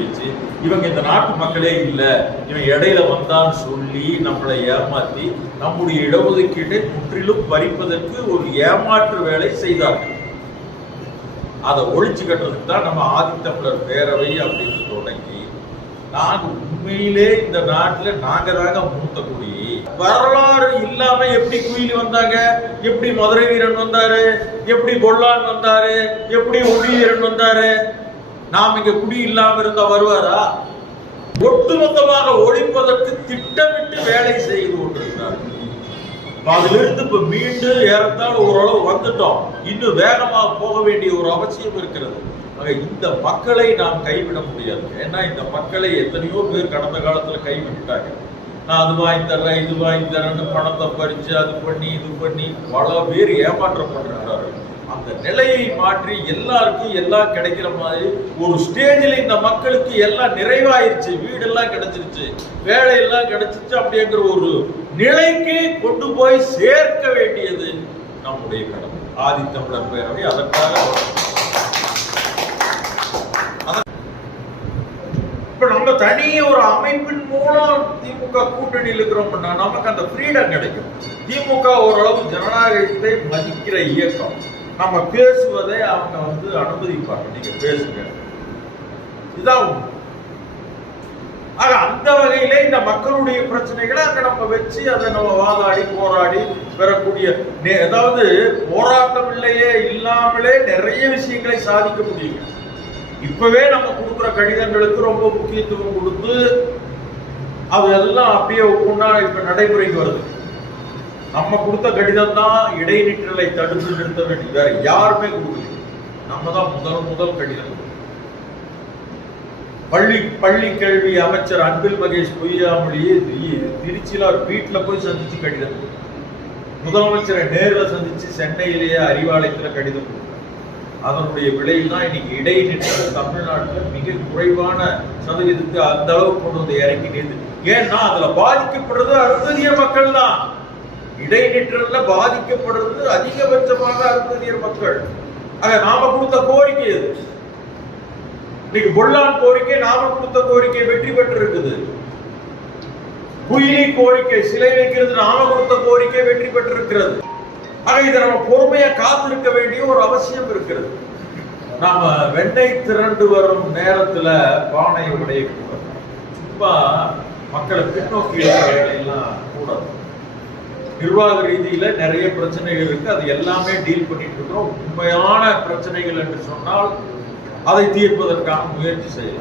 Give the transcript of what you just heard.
வச்சு இவங்க இந்த நாட்டு மக்களே இல்லை, இவன் இடையில வந்தான்னு சொல்லி நம்மளை ஏமாற்றி நம்முடைய இடஒதுக்கீட்டை முற்றிலும் பறிப்பதற்கு ஒரு ஏமாற்று வேலை செய்தார்கள். அதை ஒழிச்சு கட்டுறதுக்கு தான் நம்ம ஆதித்தமிழர் பேரவை அப்படின்னு தொடங்கி நாங்க உண்மையிலே இந்த நாட்டுல நாங்க தாங்க மூத்த குடி. வரலாறு இல்லாம எப்படி குயிலி வந்தாங்க, எப்படி மதுரை வீரன் வந்தாரு, எப்படி பொல்லான் வந்தாரு, எப்படி ஒடிவீரன் வந்தாரு? நாம் இங்க குடி இல்லாம இருந்தா வருவாரா? ஒட்டுமொத்தமாக ஒழிப்பதற்கு திட்டமிட்டு வேலை செய்து கொண்டிருக்கிறார்கள். அதிலிருந்து இப்ப மீண்டும் ஏறத்தாழ ஓரளவு வந்துட்டோம். இன்னும் வேகமாக போக வேண்டிய ஒரு அவசியம் இருக்கிறது. இந்த மக்களை நாம் கைவிட முடியாது. ஏன்னா இந்த மக்களை எத்தனையோ பேர் கடந்த காலத்துல கைவிட்டாங்க. நான் அது வாங்கி தர்றேன், இது வாங்கி தரேன்னு பணத்தை பறிச்சு அது பண்ணி இது பண்ணி பல பேர் ஏமாற்றப்பட்டிருக்கிறார்கள். அந்த நிலையை மாற்றி எல்லாருக்கும் எல்லாம் கிடைக்கிற மாதிரி ஒரு ஸ்டேஜில் இந்த மக்களுக்கு எல்லாம் நிறைவாயிருச்சு, வீடெல்லாம் கிடைச்சிருச்சு, வேலையெல்லாம் கிடைச்சிருச்சு அப்படிங்கிற ஒரு நிலைக்கு கொண்டு போய் சேர்க்க வேண்டியது நம்முடைய கடமை. ஆதித்தமிழர் பேரவை அதற்காக இப்ப நம்ம தனியே ஒரு அமைப்பின் மூலம் திமுக கூட்டணியில் இருக்கிறோம்னா நமக்கு அந்த ஃப்ரீடம் கிடைக்கும். திமுக ஓரளவு ஜனநாயகத்தை மதிக்கிற இயக்கம். நம்ம பேசுவதை அவங்க அனுமதிப்பாங்க. நீங்க பேசுங்க, இதான். ஆக அந்த வகையில இந்த மக்களுடைய பிரச்சனைகளை அங்க நம்ம வச்சு அதை நம்ம வாதாடி போராடி பெறக்கூடிய, அதாவது போராட்டம் இல்லையே இல்லாமலே நிறைய விஷயங்களை சாதிக்க முடியுங்க. இப்பவே நம்ம கொடுக்குற கடிதங்களுக்கு ரொம்ப முக்கியத்துவம் கொடுத்து அதெல்லாம் அப்படியே ஒவ்வொன்றா இப்ப நடைமுறைக்கு வருது. நம்ம கொடுத்த கடிதம் தான் இடைநிற்றலை தடுத்து நிறுத்த வேண்டிய, வேற யாருமே கொடுக்கல. நம்ம தான் முதல் கடிதம். பள்ளி கல்வி அமைச்சர் அன்பில் மகேஷ் பொய்யாமொழியே திருச்சியில வீட்டுல போய் சந்திச்சு கடிதம், முதலமைச்சரை நேரில் சந்திச்சு சென்னையிலேயே அறிவாலயத்துல கடிதம். அதனுடைய விளைவு தான் இன்னைக்கு இடைநிற்றல் தமிழ்நாட்டில் மிக குறைவான சதவீதத்தை அந்த அளவுக்கு கொண்டு வந்து இறங்கினது. ஏன்னா அதுல பாதிக்கப்படுறது அருந்ததியர் மக்கள் தான். இடைநிற்றல்ல பாதிக்கப்படுறது அதிகபட்சமாக அருந்ததியர் மக்கள். ஆக நாம கொடுத்த கோரிக்கை அது. இன்னைக்கு பொல்லான் கோரிக்கை, நாம கொடுத்த கோரிக்கை வெற்றி பெற்று இருக்குது. குயிலி கோரிக்கை, சிலை வைக்கிறது, நாம கொடுத்த கோரிக்கை வெற்றி பெற்று இருக்கிறது. ஆக இதை நம்ம பொறுமையா காத்திருக்க வேண்டிய ஒரு அவசியம் இருக்கிறது. நாம வெண்ணெய் திரண்டு வரும் நேரத்துல பானையை உடையக்கூடாது. சும்மா மக்களை பின்னோக்கி எல்லாம் கூடாது. நிர்வாக ரீதியில நிறைய பிரச்சனைகள் இருக்கு, அது எல்லாமே டீல் பண்ணிட்டு இருக்கிறோம். உண்மையான பிரச்சனைகள் என்று சொன்னால் அதை தீர்ப்பதற்கான முயற்சி செய்யலாம்.